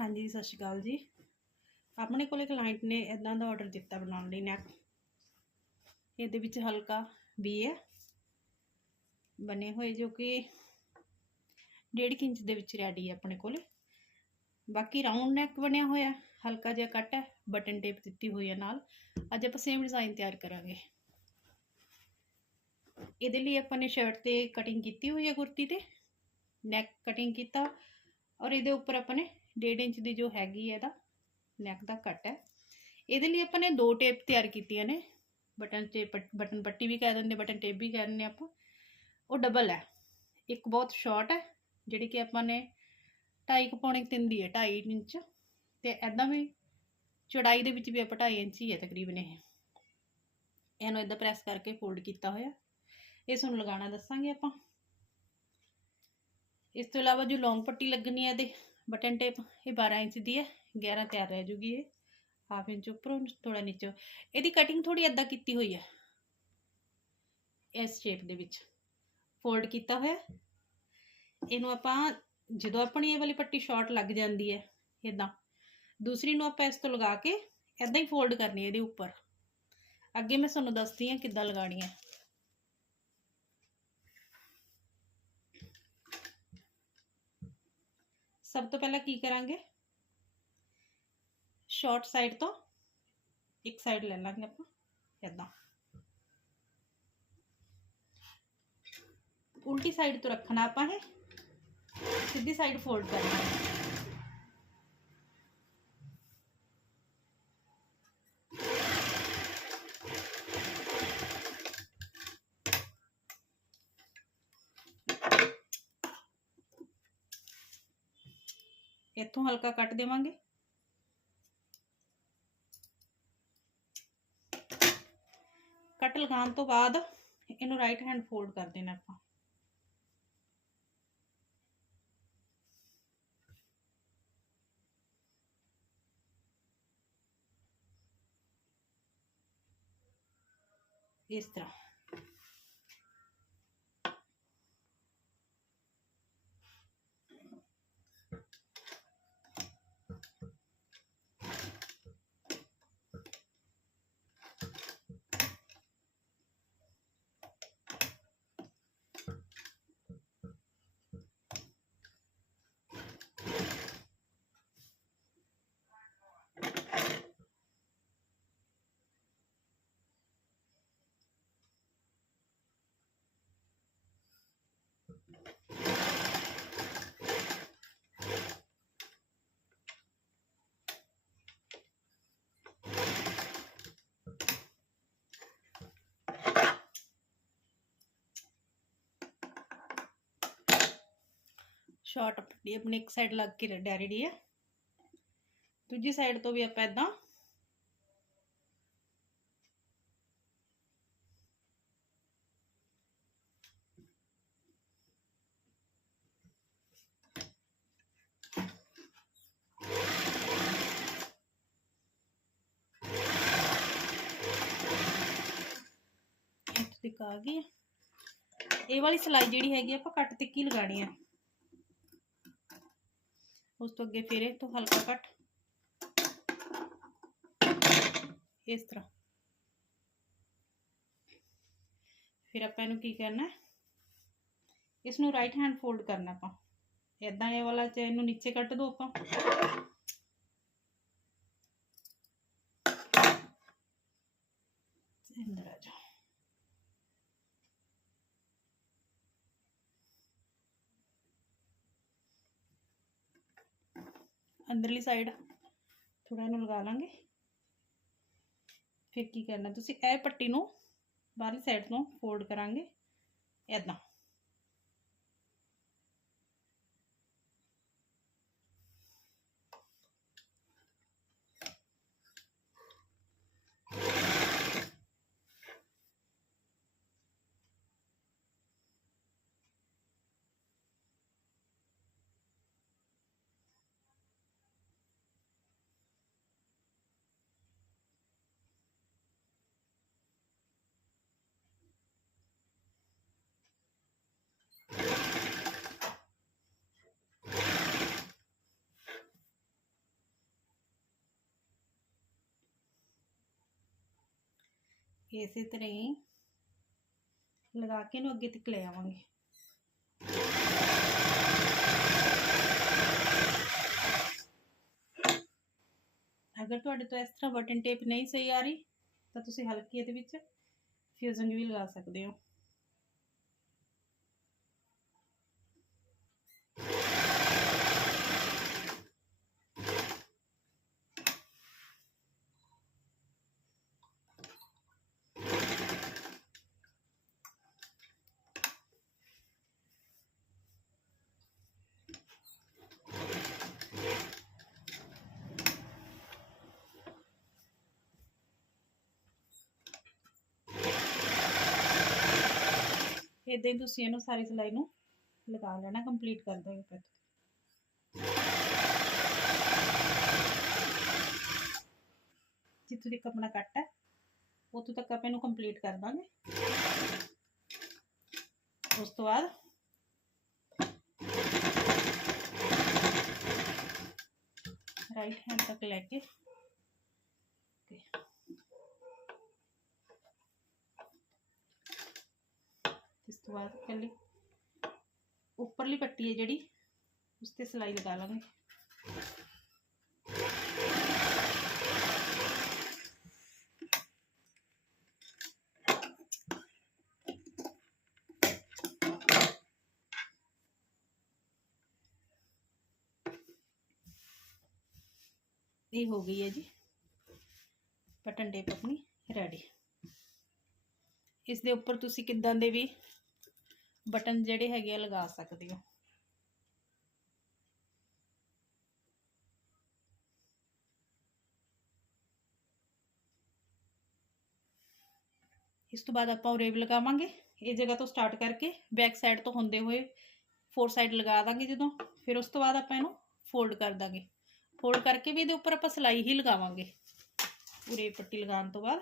ਹਾਂਜੀ, ਸਤਿ ਸ਼੍ਰੀ ਅਕਾਲ ਜੀ। ਆਪਣੇ ਕੋਲ ਕਲਾਇੰਟ ਨੇ ਇਦਾਂ ਦਾ ਆਰਡਰ ਦਿੱਤਾ ਬਣਾਉਣ ਲਈ ਨੈਕ ਇਹਦੇ ਵਿੱਚ ਹਲਕਾ ਵੀ ਹੈ। ਬਣੇ ਹੋਏ ਜੋ ਕਿ ਡੇਢ ਕੁ ਇੰਚ ਦੇ ਵਿੱਚ ਰੈਡੀ ਹੈ ਆਪਣੇ ਕੋਲੇ। ਬਾਕੀ ਰਾਉਂਡ ਨੈਕ ਬਣਿਆ ਹੋਇਆ, ਹਲਕਾ ਜਿਹਾ ਕੱਟ ਹੈ ਬਟਨ ਟੇਪ ਦਿੱਤੀ ਹੋਈ ਹੈ ਨਾਲ। ਅੱਜ ਆਪਾਂ ਸੇਮ ਡਿਜ਼ਾਈਨ ਤਿਆਰ ਕਰਾਂਗੇ। ਇਹਦੇ ਲਈ ਆਪਾਂ ਨੇ ਸ਼ਰਟ ਤੇ ਕਟਿੰਗ ਕੀਤੀ ਹੋਈ ਹੈ ਕੁਰਤੀ ਤੇ। ਨੈਕ ਕਟਿੰਗ ਕੀਤਾ। ਔਰ ਇਹਦੇ ਉੱਪਰ ਆਪਾਂ ਨੇ 1.5 ਇੰਚ ਦੀ ਜੋ ਹੈਗੀ ਹੈ ਇਹਦਾ ਨੈਕ ਦਾ ਕੱਟ ਹੈ। ਇਹਦੇ ਲਈ ਆਪਾਂ ਨੇ ਦੋ ਟੇਪ ਤਿਆਰ ਕੀਤੀਆਂ ਨੇ। ਬਟਨ ਟੇਪ ਬਟਨ ਪੱਟੀ ਵੀ ਕਹਿ ਦਿੰਦੇ, ਬਟਨ ਟੇਪ ਵੀ ਕਹਿ ਦਿੰਦੇ ਆਪਾਂ। ਉਹ ਡਬਲ ਹੈ। ਇੱਕ ਬਹੁਤ ਸ਼ਾਰਟ ਹੈ, ਜਿਹੜੀ ਕਿ ਆਪਾਂ ਨੇ 2.5 ਪੌਣੇ 3 ਦੀ ਹੈ 2.5 ਇੰਚ। ਤੇ ਐਦਾਂ ਵੀ ਚੌੜਾਈ ਦੇ ਵਿੱਚ ਵੀ ਆਪਾਂ 2.5 ਇੰਚ ਹੀ ਹੈ ਤਕਰੀਬਨ ਇਹ। ਇਹਨੂੰ ਇਦਾਂ ਪ੍ਰੈਸ ਕਰਕੇ ਫੋਲਡ ਕੀਤਾ ਹੋਇਆ। ਇਸ ਨੂੰ ਲਗਾਉਣਾ ਦੱਸਾਂਗੇ ਆਪਾਂ। ਇਸ ਤੋਂ ਇਲਾਵਾ ਜੋ ਲੌਂਗ ਪੱਟੀ ਲੱਗਣੀ ਹੈ ਇਹਦੇ ਬਟਨ ਟੇਪ ਇਹ 12 ਇੰਚ ਦੀ ਹੈ 11 ਤਿਆਰ ਰਹਿ ਜੂਗੀ ਇਹ। ਹਾਫ ਇੰਚ ਉੱਪਰੋਂ ਥੋੜਾ ਨੀਚੇ। ਇਹਦੀ ਕਟਿੰਗ ਥੋੜੀ ਅੱਧਾ ਕੀਤੀ ਹੋਈ ਹੈ। ਇਸ ਸ਼ੇਪ ਦੇ ਵਿੱਚ। ਫੋਲਡ ਕੀਤਾ ਹੋਇਆ ਇਹਨੂੰ ਆਪਾਂ, ਜਦੋਂ ਆਪਣੀ ਇਹ ਵਾਲੀ ਪੱਟੀ ਸ਼ਾਰਟ ਲੱਗ ਜਾਂਦੀ ਹੈ ਇਦਾਂ ਦੂਸਰੀ ਨੂੰ ਆਪਾਂ ਇਸ ਤੋਂ ਲਗਾ ਕੇ ਇਦਾਂ ਹੀ ਫੋਲਡ ਕਰਨੀ ਹੈ ਇਹਦੇ ਉੱਪਰ। ਅੱਗੇ ਮੈਂ ਤੁਹਾਨੂੰ ਦੱਸਦੀ ਹਾਂ ਕਿੱਦਾਂ ਲਗਾਣੀ ਹੈ। ਸਭ ਤੋਂ ਪਹਿਲਾਂ ਕੀ ਕਰਾਂਗੇ ਸ਼ਾਰਟ ਸਾਈਡ ਤੋਂ ਇੱਕ ਸਾਈਡ ਲੈ ਲਾਂਗੇ ਆਪਾਂ ਇਦਾਂ ਉਲਟੀ ਸਾਈਡ ਤੋਂ ਰੱਖਣਾ ਆਪਾਂ ਇਹ ਸਿੱਧੀ ਸਾਈਡ ਫੋਲਡ ਕਰਨਾ ਇੱਥੋਂ ਹਲਕਾ ਕੱਟ ਦੇਵਾਂਗੇ ਕੱਟ ਲਗਾਉਣ ਤੋਂ ਬਾਅਦ ਇਹਨੂੰ ਰਾਈਟ ਹੈਂਡ ਫੋਲਡ ਕਰ ਦੇਣਾ ਆਪਾਂ ਇਸ ਤਰ੍ਹਾਂ ਸ਼ਾਰਟ ਪੱਟੀ ਆਪਣੀ ਇੱਕ ਸਾਈਡ ਲੱਗ ਕੇ ਰੈਡੀ ਹੈ ਦੂਜੀ ਸਾਈਡ ਤੋਂ ਵੀ ਆਪਾਂ ਇਦਾਂ ਤੱਕ ਆ ਗਈ ਇਹ ਵਾਲੀ ਸਲਾਈ ਜਿਹੜੀ ਹੈਗੀ ਆਪਾਂ ਕੱਟ ਤਿੱਕੀ ਲਗਾਣੀ ਹੈ ਉਸ ਤੋਂ ਅੱਗੇ ਫਿਰ ਇਹ ਤੋਂ ਹਲਕਾ ਕੱਟ ਇਸ ਤਰ੍ਹਾਂ ਫਿਰ ਆਪਾਂ ਇਹਨੂੰ ਕੀ ਕਰਨਾ ਹੈ ਇਸ ਨੂੰ ਰਾਈਟ ਹੈਂਡ ਫੋਲਡ ਕਰਨਾ ਆਪਾਂ ਇਦਾਂ ਇਹ ਵਾਲਾ ਚ ਇਹਨੂੰ ਨੀਚੇ ਕੱਟ ਦੋ ਆਪਾਂ ਅੰਦਰ ਆ ਜਾ ਅੰਦਰਲੀ ਸਾਈਡ ਥੋੜਾ ਇਹਨੂੰ ਲਗਾ ਲਾਂਗੇ। ਫਿਰ ਕੀ ਕਰਨਾ, ਤੁਸੀਂ ਇਹ ਪੱਟੀ ਨੂੰ ਬਾਹਰਲੀ ਸਾਈਡ ਤੋਂ ਫੋਲਡ ਕਰਾਂਗੇ ਇਦਾਂ ਇਸੇ ਤਰ੍ਹਾਂ ਹੀ ਲਗਾ ਕੇ ਇਹਨੂੰ ਅੱਗੇ ਤੱਕ ਲੈ ਆਵਾਂਗੇ। ਅਗਰ ਤੁਹਾਡੇ ਤੋਂ ਇਸ ਤਰ੍ਹਾਂ ਬਟਨ ਟੇਪ ਨਹੀਂ ਸਹੀ ਆ ਰਹੀ, ਤਾਂ ਤੁਸੀਂ ਹਲਕੀ ਇਹਦੇ ਵਿੱਚ ਫਿਊਜ਼ਨ ਵੀ ਲਗਾ ਸਕਦੇ ਹੋ। ਇਦਾਂ ਹੀ ਤੁਸੀਂ ਇਹਨੂੰ ਸਾਰੀ ਸਿਲਾਈ ਨੂੰ ਲਗਾ ਲੈਣਾ ਕੰਪਲੀਟ ਕਰ ਦੋਗੇ ਫਿਰ। ਜਿੱਥੋਂ ਤੱਕ ਆਪਣਾ ਕੱਟ ਹੈ, ਉੱਥੋਂ ਤੱਕ ਆਪਾਂ ਇਹਨੂੰ ਕੰਪਲੀਟ ਕਰ ਦਾਂਗੇ। ਉਸ ਤੋਂ ਬਾਅਦ ਰਾਈਟ ਹੈਂਡ ਤੱਕ ਲੈ ਕੇ Okay. ਇਸ ਤੋਂ ਬਾਅਦ ਕੱਲੀ ਉੱਪਰਲੀ ਪੱਟੀ ਹੈ ਜਿਹੜੀ, ਉਸ ਤੇ ਸਿਲਾਈ ਲਗਾ ਲਾਂਗੇ। ਇਹ ਹੋ ਗਈ ਹੈ ਜੀ, ਬਟਨ ਟੇਪ ਆਪਣੀ ਰੈਡੀ ਇਸ ਦੇ ਉੱਪਰ ਤੁਸੀਂ ਕਿੱਦਾਂ ਦੇ ਵੀ ਬਟਨ ਜਿਹੜੇ ਹੈਗੇ ਆ ਲਗਾ ਸਕਦੇ ਹੋ। ਇਸ ਤੋਂ ਬਾਅਦ ਆਪਾਂ ਉਰੇਬ ਲਗਾਵਾਂਗੇ। ਇਹ ਜਗ੍ਹਾ ਤੋਂ ਸਟਾਰਟ ਕਰਕੇ ਬੈਕ ਸਾਈਡ ਤੋਂ ਹੁੰਦੇ ਹੋਏ ਫੋਰ ਸਾਈਡ ਲਗਾ ਦਾਂਗੇ ਜਦੋਂ। ਫਿਰ ਉਸ ਤੋਂ ਬਾਅਦ ਆਪਾਂ ਇਹਨੂੰ ਫੋਲਡ ਕਰ ਦਾਂਗੇ। ਫੋਲਡ ਕਰਕੇ ਵੀ ਇਹਦੇ ਉੱਪਰ ਆਪਾਂ ਸਿਲਾਈ ਹੀ ਲਗਾਵਾਂਗੇ। ਉਰੇ ਪੱਟੀ ਲਗਾਉਣ ਤੋਂ ਬਾਅਦ।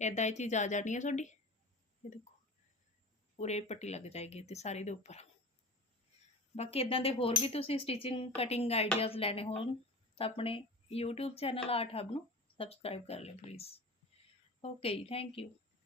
ਇਦਾਂ ਇਹ ਚੀਜ਼ ਆ ਜਾਣੀ ਹੈ ਤੁਹਾਡੀ। ਪੂਰੇ ਪੱਟੀ ਲੱਗ ਜਾਏਗੀ ਤੇ ਸਾਰੀ ਦੇ ਉੱਪਰ। ਬਾਕੀ ਇਦਾਂ ਦੇ ਹੋਰ ਵੀ ਤੁਸੀਂ ਸਟਿਚਿੰਗ ਕਟਿੰਗ ਆਈਡੀਆਜ਼ ਲੈਣੇ ਹੋਣ ਤਾਂ ਆਪਣੇ YouTube ਚੈਨਲ ਆਰਟ ਹਬ ਨੂੰ ਸਬਸਕ੍ਰਾਈਬ ਕਰ ਲਿਓ ਪਲੀਜ਼ ਓਕੇ ਥੈਂਕ ਯੂ